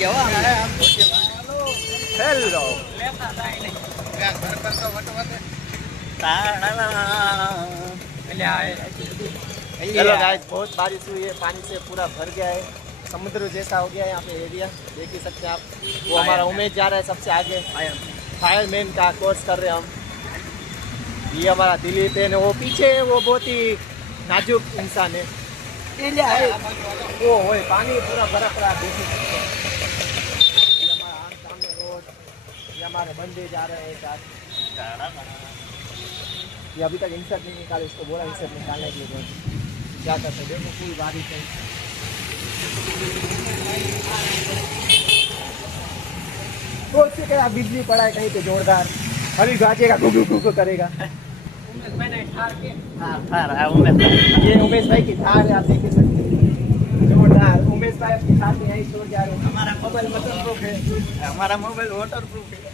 Hello hello guys, बहुत बारिश हुई है, पानी से पूरा भर गया है, समुद्र जैसा हो गया है यहाँ पे एरिया, देख ही सकते हैं आप। वो हमारा उमेश जा रहा है सबसे आगे, फायरमैन का कोर्स कर रहे हैं हम। ये हमारा दिलीप है, वो पीछे है, वो बहुत ही नाजुक इंसान है। वो पानी पूरा भरा पड़ा, देख ही सकते हैं। ये हमारा सामने रोड, ये हमारे बंदे जा रहे हैं साथ। ये अभी तक इंसर्ट नहीं निकाले, इसको बोला इंसर्ट निकालने के लिए, क्या करते देखो पूरी बारिश है। तो उससे क्या बिजली पड़ा है कहीं पे जोरदार, अभी गाजेगा, गुगु करेगा। ये उमेश भाई की थार है, आप देख सकते हैं, जोरदार। उमेश भाई अपनी थार में यही छोड़ जा रहे हैं। हमारा मोबाइल वाटर प्रूफ है,